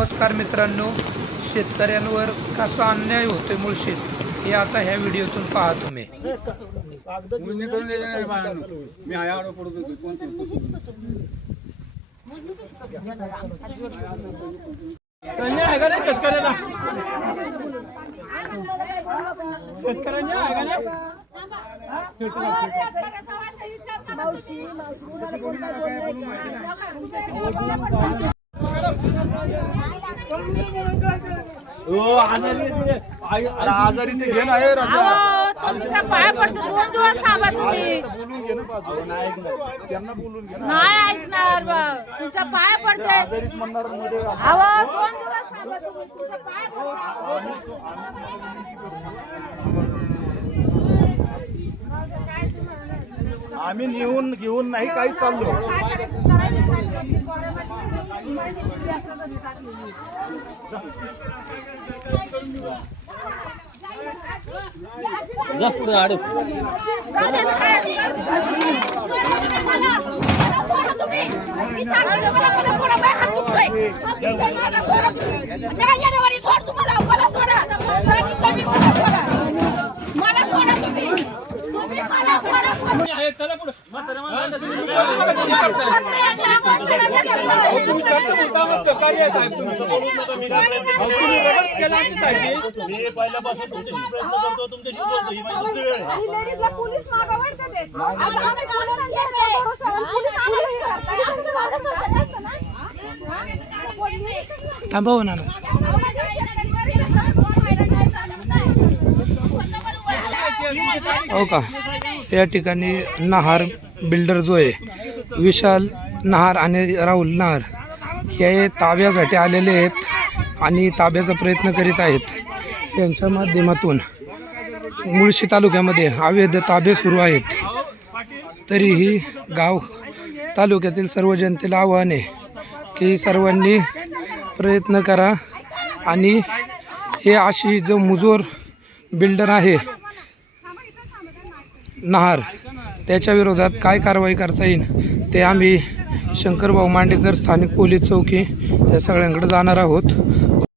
नमस्कार मित्रांनो, शेतकऱ्यांवर कसा अन्याय होतोय मुळशीत हे आता ह्या व्हिडिओतून पहा तुम्ही। आजारी ते घे ना आहे राजा तुमच्या पाया पडतो 2 दिवस थांबा तुम्ही बोलून घे ना बाजू त्यांना बोलून घे ना नाही ऐकणार बा तुमच्या पाया पडते आजारीत म्हणणार मध्ये अहो 2 दिवस थांबा तुम्ही तुमच्या पाया पडते आम्ही नेऊन घेऊन नाही काही चाललो काय करायचं करायला सांगितलं मी पोरासाठी जा पुढे आडे थांबव ना। हो का, या ठिकाणी नहार बिल्डर जो आहे विशाल नहार आणि राहुल नहार हे ताब्यासाठी आलेले आहेत आणि ताब्याचा प्रयत्न करीत आहेत। यांच्या माध्यमातून मुळशी तालुक्यामध्ये अवैध ताबे सुरू आहेत। तरीही गाव तालुक्यातील सर्व जनतेला आव्हान आहे की सर्वांनी प्रयत्न करा आणि हे अशी जो मुजोर बिल्डर आहे नहार त्याच्या विरोधात काय कारवाई करता येईल ते आम्ही शंकरभाऊ मांडेकर स्थानिक पोलीस चौकी या सगळ्यांकडे जाणार आहोत।